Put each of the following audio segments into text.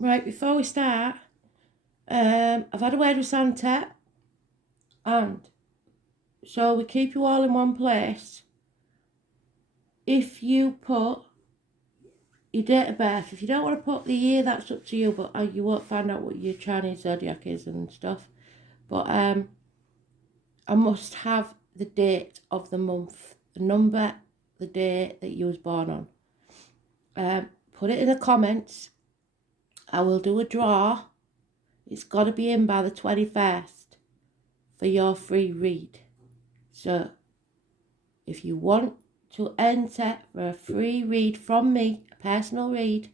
Right, before we start, I've had a word with Santa, and so we keep you all in one place. If you put your date of birth, if you don't want to put the year, that's up to you, but you won't find out what your Chinese zodiac is and stuff. But I must have the date of the month, the number, the day that you was born on. Put it in the comments. I will do a draw. It's got to be in by the 21st for your free read. So if you want to enter for a free read from me, a personal read,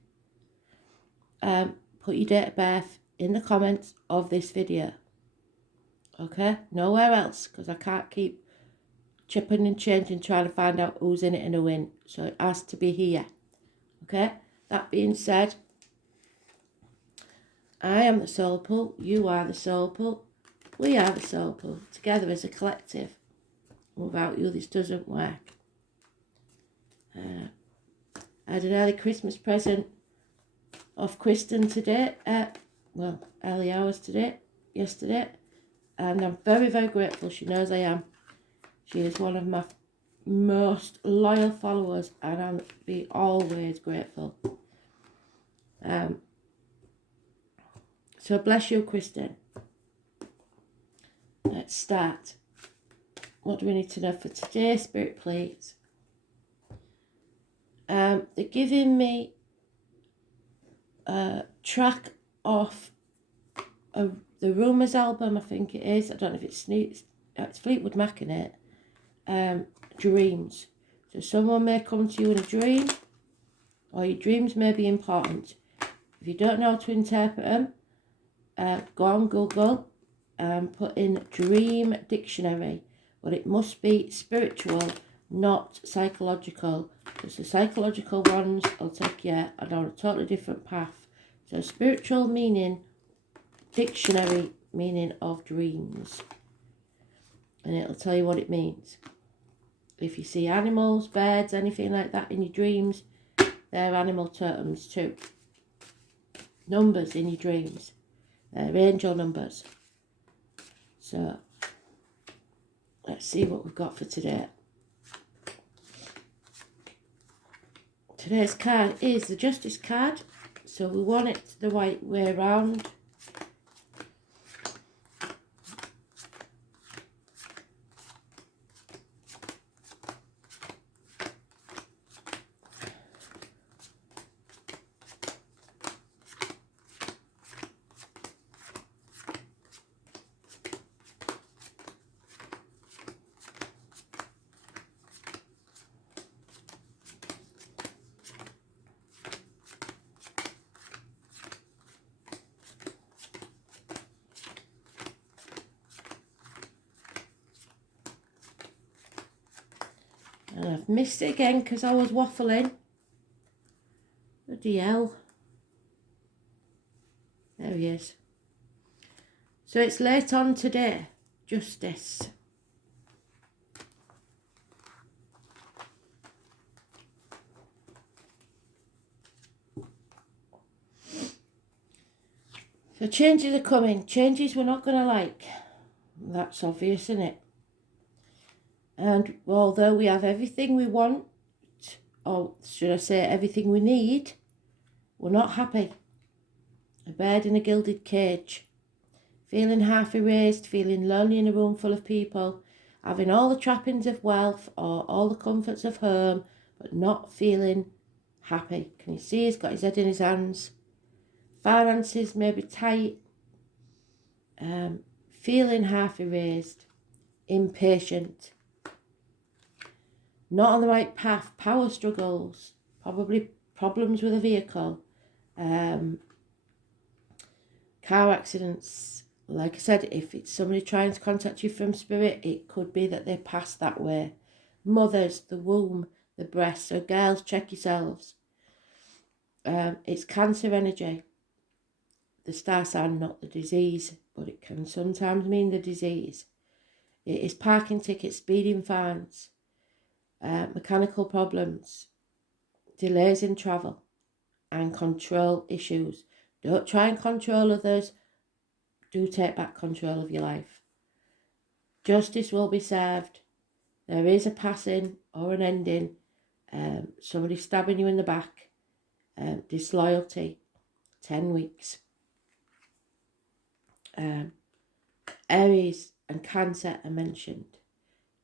put your date of birth in the comments of this video. Okay? Nowhere else, because I can't keep chipping and changing trying to find out who's in it and who in. So it has to be here. Okay? That being said, I am the soul pool, you are the soul pool, we are the soul pool, together as a collective. Without you, this doesn't work. I had an early Christmas present off Kristen today, early hours yesterday, and I'm very, very grateful. She knows I am. She is one of my most loyal followers, and I'll be always grateful. So bless you, Kristen. Let's start. What do we need to know for today, Spirit, please? They're giving me a track off the Rumours album, I think it is. I don't know if it's Fleetwood Mac in it. Dreams. So someone may come to you in a dream, or your dreams may be important. If you don't know how to interpret them, go on Google and put in Dream Dictionary. But it must be spiritual, not psychological. Because the psychological ones will take you on a totally different path. So spiritual meaning, dictionary meaning of dreams. And it'll tell you what it means. If you see animals, birds, anything like that in your dreams, they're animal totems too. Numbers in your dreams, they're angel numbers. So let's see what we've got for today. Today's card is the Justice card, so we want it the right way around. And I've missed it again because I was waffling. Bloody hell. There he is. So it's late on today. Justice. So changes are coming. Changes we're not going to like. That's obvious, isn't it? And although we have everything we want, or should I say everything we need, we're not happy. A bird in a gilded cage. Feeling half erased, feeling lonely in a room full of people, having all the trappings of wealth or all the comforts of home, but not feeling happy. Can you see he's got his head in his hands? Finances may be tight. Feeling half erased. Impatient. Not on the right path. Power struggles. Probably problems with a vehicle. Car accidents. Like I said, if it's somebody trying to contact you from spirit, it could be that they passed that way. Mothers, the womb, the breast. So girls, check yourselves. It's Cancer energy. The star sign, not the disease, but it can sometimes mean the disease. It is parking tickets, speeding fines, mechanical problems, delays in travel, and control issues. Don't try and control others. Do take back control of your life. Justice will be served. There is a passing or an ending. Somebody stabbing you in the back. Disloyalty. 10 weeks. Aries and Cancer are mentioned.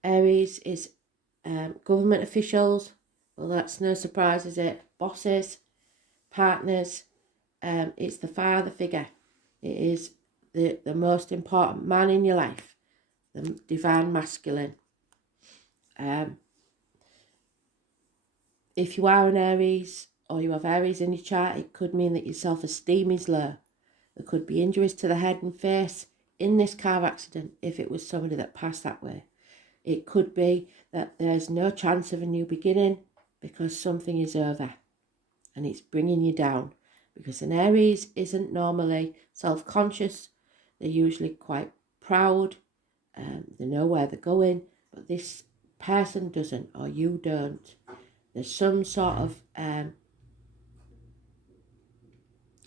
Aries is government officials. Well, that's no surprise, is it? Bosses, partners. It's the father figure. It is the most important man in your life. The divine masculine. If you are an Aries or you have Aries in your chart, it could mean that your self-esteem is low. There could be injuries to the head and face in this car accident if it was somebody that passed that way. It could be that there's no chance of a new beginning because something is over and it's bringing you down. Because an Aries isn't normally self-conscious. They're usually quite proud. They know where they're going, but this person doesn't, or you don't. There's some sort of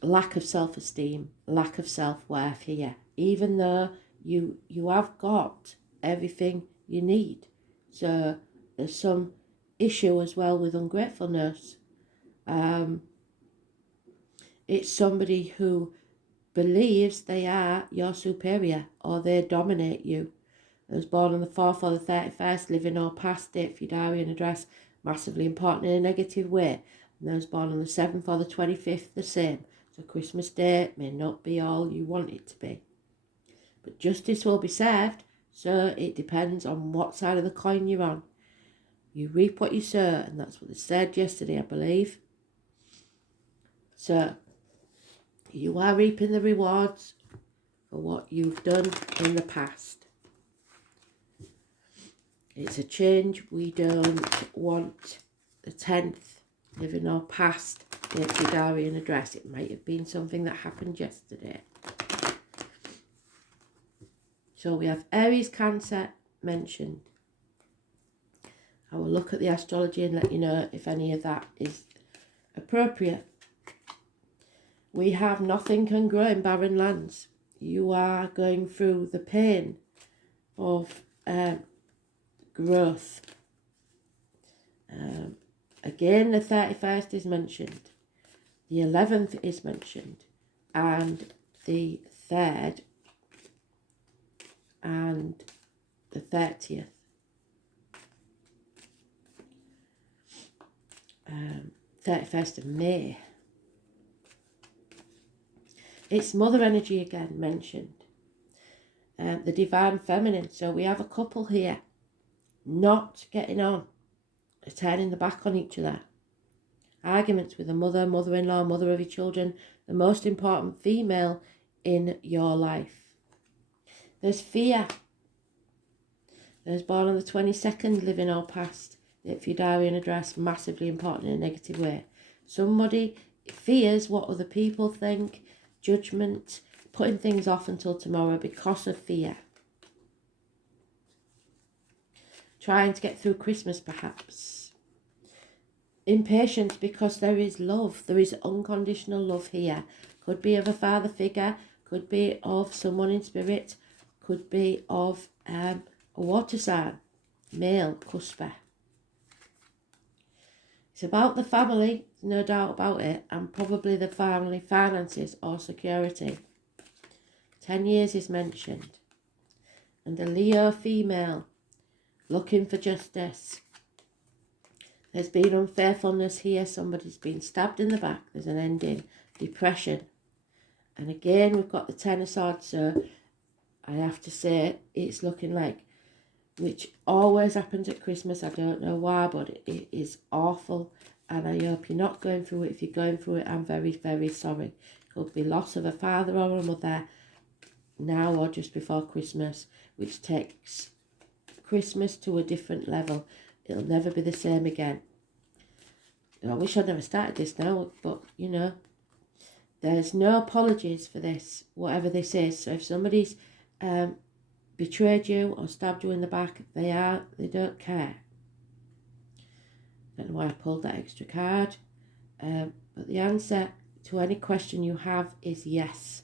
lack of self-esteem, lack of self-worth here, even though you have got everything you need. So there's some issue as well with ungratefulness. It's somebody who believes they are your superior or they dominate you. Those born on the 4th or the 31st, living or past date for your diary and address, massively important in a negative way. And those born on the 7th or the 25th, the same. So Christmas Day may not be all you want it to be. But justice will be served, so it depends on what side of the coin you're on. You reap what you sow, and that's what they said yesterday, I believe. So you are reaping the rewards for what you've done in the past. It's a change we don't want. The 10th, living or past, date your diary and address. It might have been something that happened yesterday. So we have Aries, Cancer mentioned. I will look at the astrology and let you know if any of that is appropriate. We have nothing can grow in barren lands. You are going through the pain of growth. Again, the 31st is mentioned. The 11th is mentioned. And the 3rd and the 30th. 31st of May. It's mother energy again mentioned. The divine feminine. So we have a couple here not getting on. They're turning the back on each other. Arguments with a mother, mother-in-law, mother of your children. The most important female in your life. There's fear. There's born on the 22nd, living or past. If your diary and address, massively important in a negative way. Somebody fears what other people think, judgment, putting things off until tomorrow because of fear. Trying to get through Christmas perhaps. Impatience because there is love. There is unconditional love here. Could be of a father figure, could be of someone in spirit, could be of a water sign, male, cusper. It's about the family, no doubt about it, and probably the family finances or security. 10 years is mentioned. And a Leo female looking for justice. There's been unfaithfulness here. Somebody's been stabbed in the back. There's an ending. Depression. And again, we've got the 10 of swords. So I have to say it's looking like, which always happens at Christmas. I don't know why, but it is awful. And I hope you're not going through it. If you're going through it, I'm very, very sorry. It could be loss of a father or a mother now or just before Christmas, which takes Christmas to a different level. It'll never be the same again. I wish I'd never started this now, but, you know, there's no apologies for this, whatever this is. So if somebody's betrayed you or stabbed you in the back, they don't care. Don't know why I pulled that extra card. But the answer, to any question you have is yes.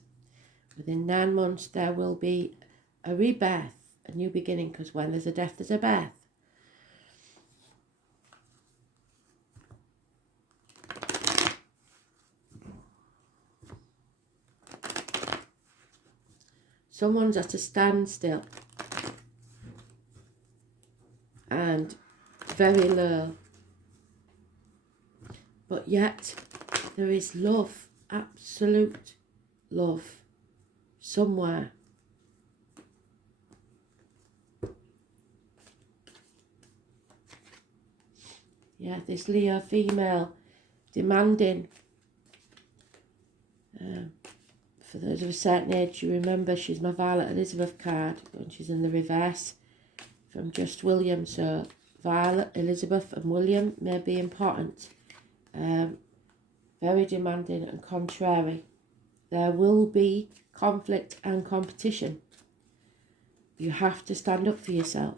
Within 9 months, there will be a rebirth, a new beginning, because when there's a death, there's a birth. Someone's at a standstill and very low, but yet there is love, absolute love, somewhere. Yeah, this Leo female demanding. For those of a certain age, you remember she's my Violet Elizabeth card when she's in the reverse from Just William. So Violet, Elizabeth and William may be important. Very demanding and contrary. There will be conflict and competition. You have to stand up for yourself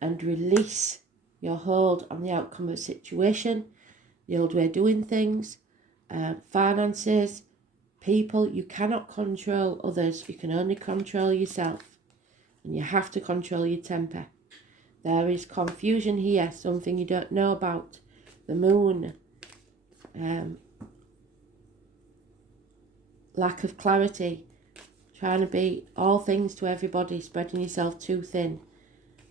and release your hold on the outcome of a situation, the old way of doing things, finances, people. You cannot control others. You can only control yourself. And you have to control your temper. There is confusion here, something you don't know about. The moon. Lack of clarity. Trying to be all things to everybody. Spreading yourself too thin.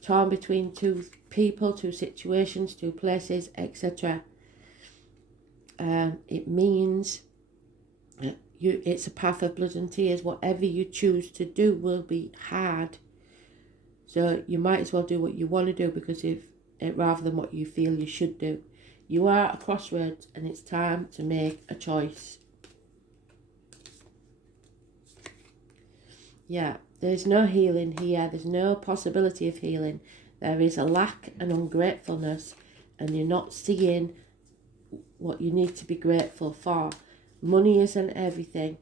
Torn between two people, two situations, two places, etc. It means it's a path of blood and tears. Whatever you choose to do will be hard. So you might as well do what you want to do, because rather than what you feel you should do. You are at a crossroads and it's time to make a choice. Yeah, there's no healing here. There's no possibility of healing. There is a lack and ungratefulness, and you're not seeing what you need to be grateful for. Money isn't everything.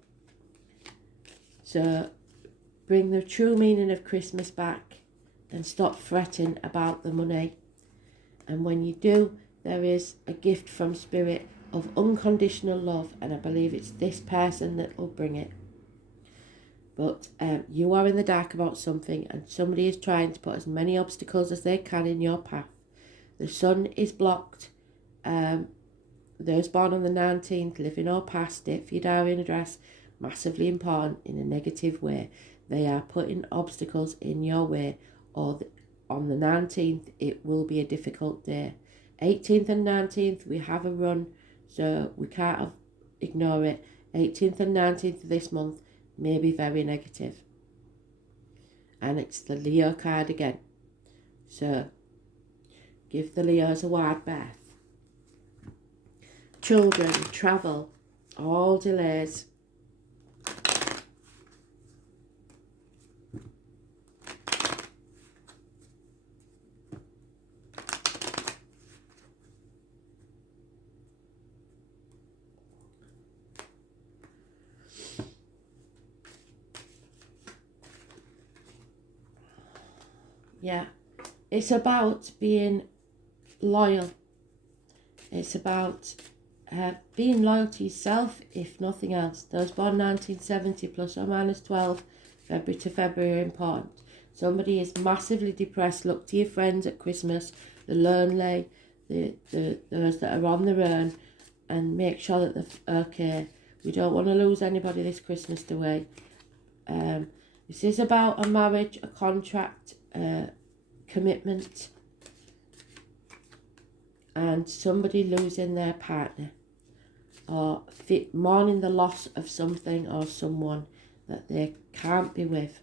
So bring the true meaning of Christmas back and stop fretting about the money. And when you do, there is a gift from Spirit of unconditional love, and I believe it's this person that will bring it. But you are in the dark about something, and somebody is trying to put as many obstacles as they can in your path. The sun is blocked. Those born on the 19th, living or past it, for your diary and address, massively important in a negative way. They are putting obstacles in your way, or on the 19th, it will be a difficult day. 18th and 19th, we have a run, so we can't ignore it. 18th and 19th of this month may be very negative. And it's the Leo card again. So give the Leos a wide berth. Children, travel, all delays. Yeah, it's about being loyal. It's about being loyal to yourself, if nothing else. Those born 1970 plus or minus 12, February to February, are important. Somebody is massively depressed. Look to your friends at Christmas, the lonely, those that are on their own, and make sure that they're okay. We don't want to lose anybody this Christmas away. This is about a marriage, a contract, commitment, and somebody losing their partner, or mourning the loss of something or someone that they can't be with.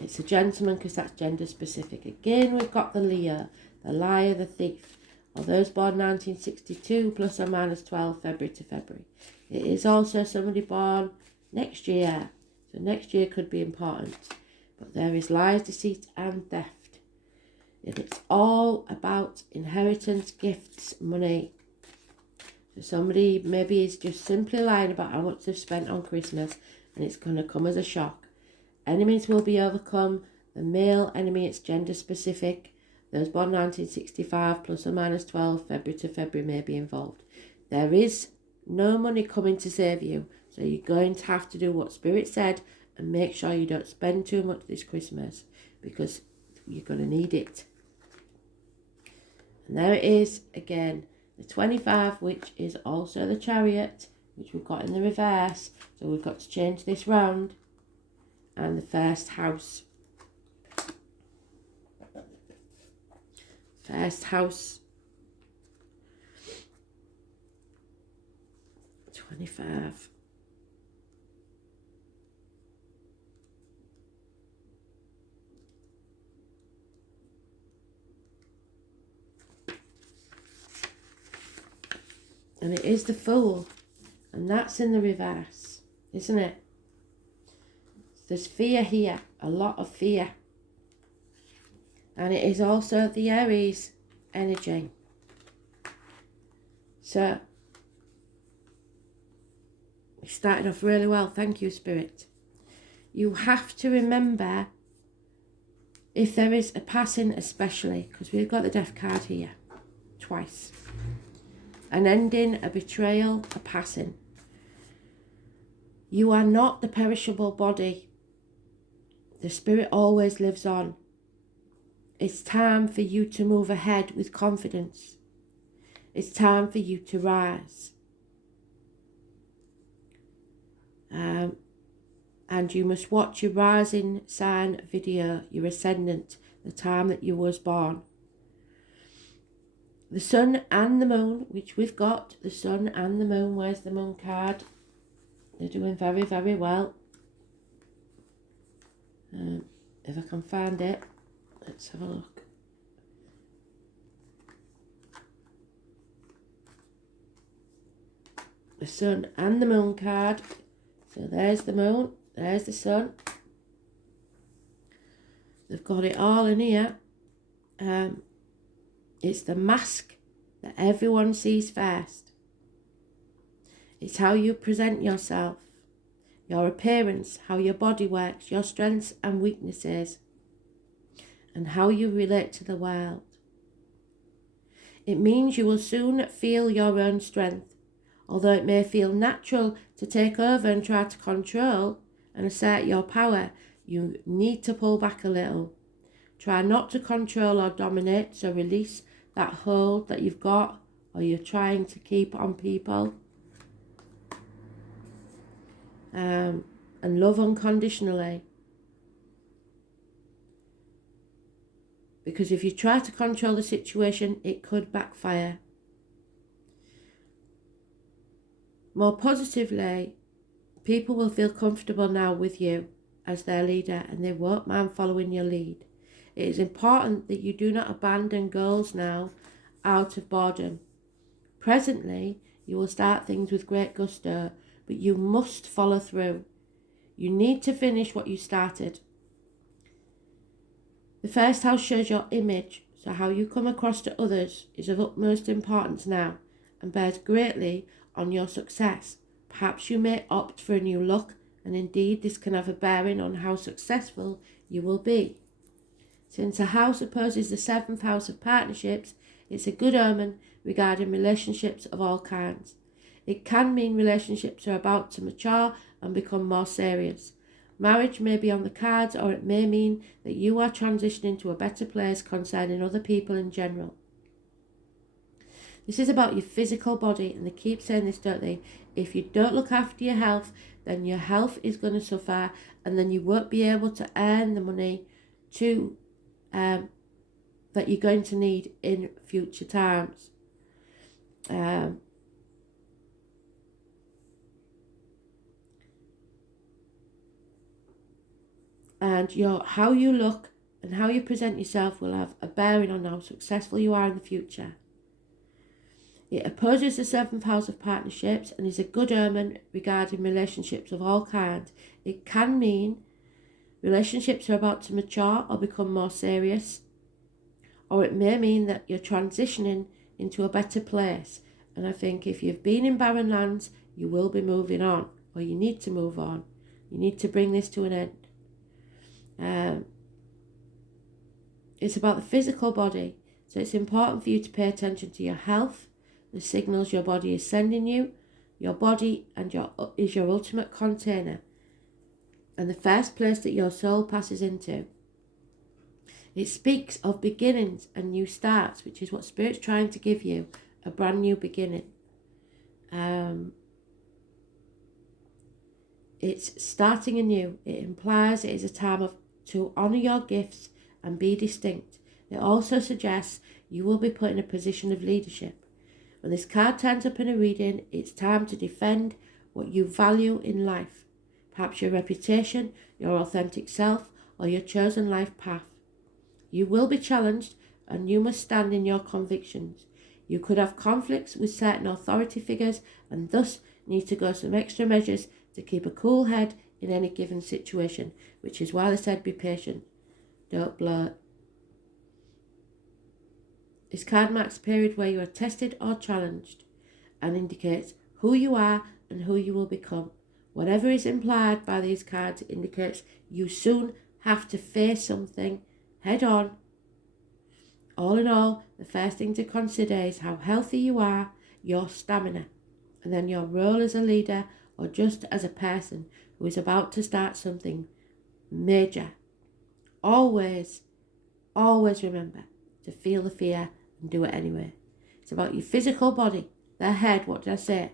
It's a gentleman, because that's gender specific. Again, we've got the Leo, the liar, the thief, or those born 1962 plus or minus 12, February to February. It is also somebody born next year, so next year could be important. But there is lies, deceit and theft. And it's all about inheritance, gifts, money. So somebody maybe is just simply lying about how much they've spent on Christmas, and it's going to come as a shock. Enemies will be overcome. The male enemy, it's gender specific. Those born 1965 plus or minus 12, February to February, may be involved. There is no money coming to save you. So you're going to have to do what Spirit said and make sure you don't spend too much this Christmas, because you're going to need it. And there it is again, the 25, which is also the Chariot, which we've got in the reverse. So we've got to change this round. And the first house. First house. 25. And it is the Fool. And that's in the reverse, isn't it? There's fear here, a lot of fear. And it is also the Aries energy. So, we started off really well. Thank you, Spirit. You have to remember, if there is a passing especially, because we've got the Death card here, twice. An ending, a betrayal, a passing. You are not the perishable body. The Spirit always lives on. It's time for you to move ahead with confidence. It's time for you to rise. And you must watch your rising sign video, your ascendant, the time that you was born. The Sun and the Moon, which we've got, the Sun and the Moon. Where's the Moon card? They're doing very, very well. If I can find it, let's have a look. The Sun and the Moon card. So there's the Moon, there's the Sun. They've got it all in here. It's the mask that everyone sees first. It's how you present yourself, your appearance, how your body works, your strengths and weaknesses, and how you relate to the world. It means you will soon feel your own strength. Although it may feel natural to take over and try to control and assert your power, you need to pull back a little. Try not to control or dominate, so release that hold that you've got or you're trying to keep on people. And love unconditionally. Because if you try to control the situation, it could backfire. More positively, people will feel comfortable now with you as their leader, and they won't mind following your lead. It is important that you do not abandon goals now out of boredom. Presently, you will start things with great gusto, but you must follow through. You need to finish what you started. The first house shows your image, so how you come across to others is of utmost importance now and bears greatly on your success. Perhaps you may opt for a new look, and indeed this can have a bearing on how successful you will be. Since a house opposes the 7th house of partnerships, it's a good omen regarding relationships of all kinds. It can mean relationships are about to mature and become more serious. Marriage may be on the cards, or it may mean that you are transitioning to a better place concerning other people in general. This is about your physical body, and they keep saying this, don't they? If you don't look after your health, then your health is going to suffer, and then you won't be able to earn the money to that you're going to need in future times. And how you look and how you present yourself will have a bearing on how successful you are in the future. It opposes the 7th house of partnerships and is a good omen regarding relationships of all kinds. It can mean relationships are about to mature or become more serious, or it may mean that you're transitioning into a better place. And I think if you've been in barren lands, you will be moving on, or you need to move on. You need to bring this to an end. It's about the physical body, so it's important for you to pay attention to your health, the signals your body is sending you. Your body is your ultimate container and the first place that your soul passes into. It speaks of beginnings and new starts, which is what Spirit's trying to give you, a brand new beginning. It's starting anew. It implies it is a time to honour your gifts and be distinct. It also suggests you will be put in a position of leadership. When this card turns up in a reading, it's time to defend what you value in life. Perhaps your reputation, your authentic self, or your chosen life path. You will be challenged and you must stand in your convictions. You could have conflicts with certain authority figures and thus need to go some extra measures to keep a cool head in any given situation, which is why they said be patient. Don't blow it. This card marks a period where you are tested or challenged and indicates who you are and who you will become. Whatever is implied by these cards indicates you soon have to face something head on. All in all, the first thing to consider is how healthy you are, your stamina, and then your role as a leader or just as a person who is about to start something major. Always remember to feel the fear and do it anyway. It's about your physical body, the head, what did I say?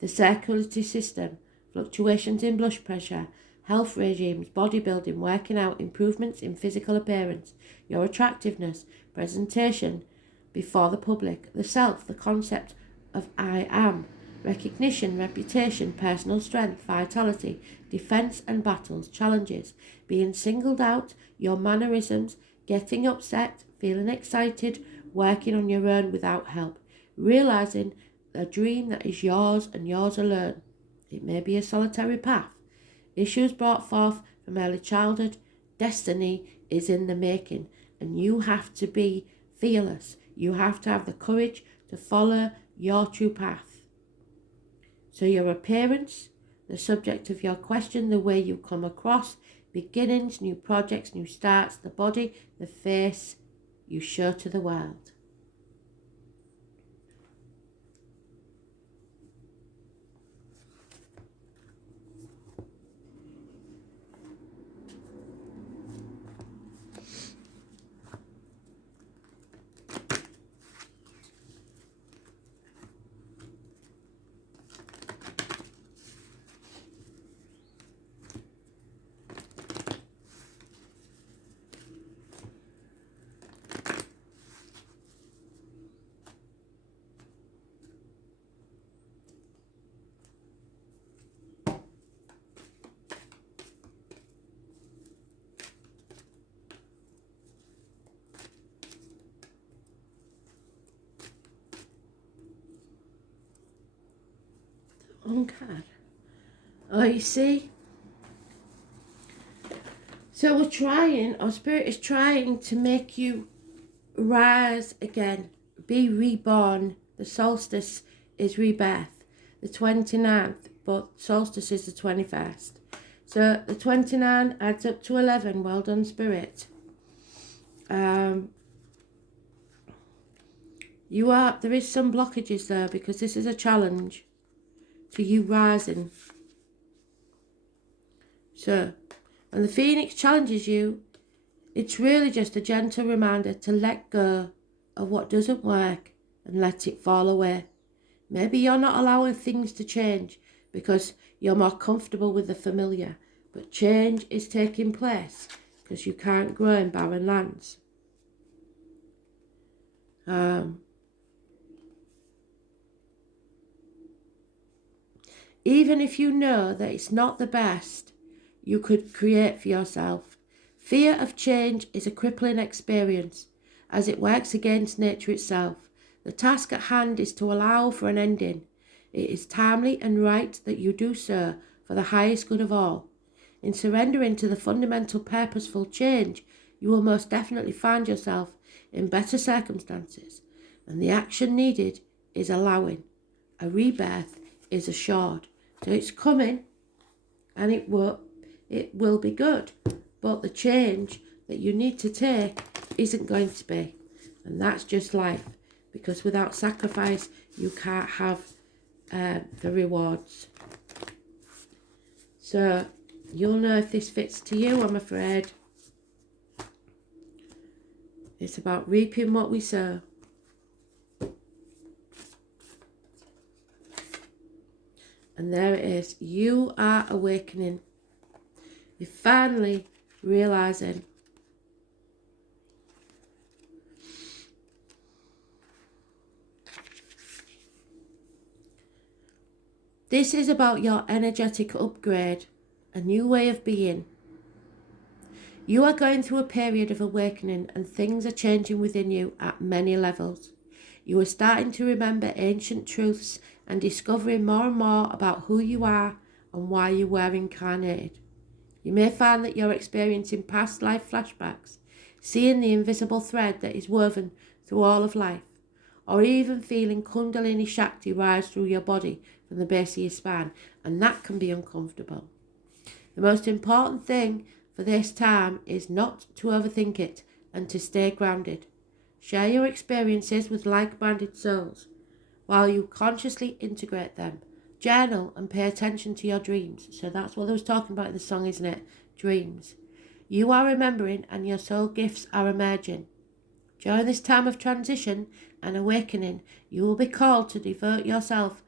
The circulatory system, fluctuations in blood pressure, health regimes, bodybuilding, working out, improvements in physical appearance, your attractiveness, presentation before the public, the self, the concept of I am, recognition, reputation, personal strength, vitality, defense and battles, challenges, being singled out, your mannerisms, getting upset, feeling excited, working on your own without help, realizing a dream that is yours and yours alone. It may be a solitary path. Issues brought forth from early childhood, destiny is in the making, and you have to be fearless. You have to have the courage to follow your true path. So your appearance, the subject of your question, the way you come across, beginnings, new projects, new starts, the body, the face you show to the world. Okay. Oh, you see? So Spirit is trying to make you rise again, be reborn. The solstice is rebirth, the 29th, but solstice is the 21st. So the 29 adds up to 11. Well done, Spirit. There is some blockages there because this is a challenge to you rising. So, when the Phoenix challenges you, it's really just a gentle reminder to let go of what doesn't work and let it fall away. Maybe you're not allowing things to change because you're more comfortable with the familiar, but change is taking place because you can't grow in barren lands. Even if you know that it's not the best you could create for yourself, fear of change is a crippling experience as it works against nature itself. The task at hand is to allow for an ending. It is timely and right that you do so for the highest good of all. In surrendering to the fundamental purposeful change, you will most definitely find yourself in better circumstances, and the action needed is allowing. A rebirth is assured. So it's coming and it will be good. But the change that you need to take isn't going to be. And that's just life. because without sacrifice, you can't have the rewards. So you'll know if this fits to you, I'm afraid. It's about reaping what we sow. And there it is. You are awakening. You're finally realising this is about your energetic upgrade, a new way of being. You are going through a period of awakening and things are changing within you at many levels. You are starting to remember ancient truths and discovering more and more about who you are and why you were incarnated. You may find that you're experiencing past life flashbacks, seeing the invisible thread that is woven through all of life, or even feeling Kundalini Shakti rise through your body from the base of your spine, and that can be uncomfortable. The most important thing for this time is not to overthink it and to stay grounded. Share your experiences with like-minded souls while you consciously integrate them. Journal and pay attention to your dreams. So that's what I was talking about in the song, isn't it? Dreams. You are remembering and your soul gifts are emerging. During this time of transition and awakening, you will be called to devote yourself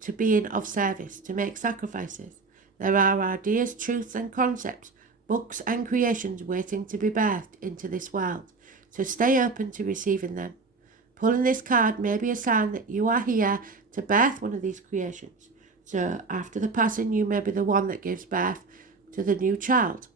to being of service, to make sacrifices. There are ideas, truths and concepts, books and creations waiting to be birthed into this world. So stay open to receiving them. Pulling this card may be a sign that you are here to birth one of these creations. So after the passing, you may be the one that gives birth to the new child.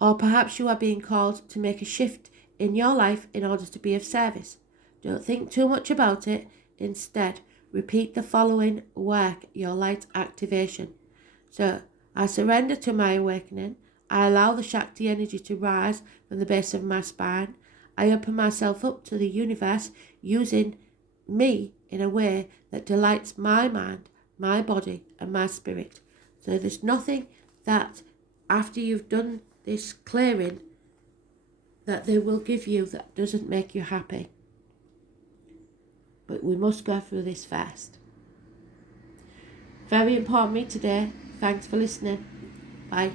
Or perhaps you are being called to make a shift in your life in order to be of service. Don't think too much about it. Instead, repeat the following work, your light activation. So, I surrender to my awakening. I allow the Shakti energy to rise from the base of my spine. I open myself up to the universe using me in a way that delights my mind, my body and my spirit. So there's nothing that after you've done this clearing that they will give you that doesn't make you happy. But we must go through this first. Very important me today. Thanks for listening. Bye.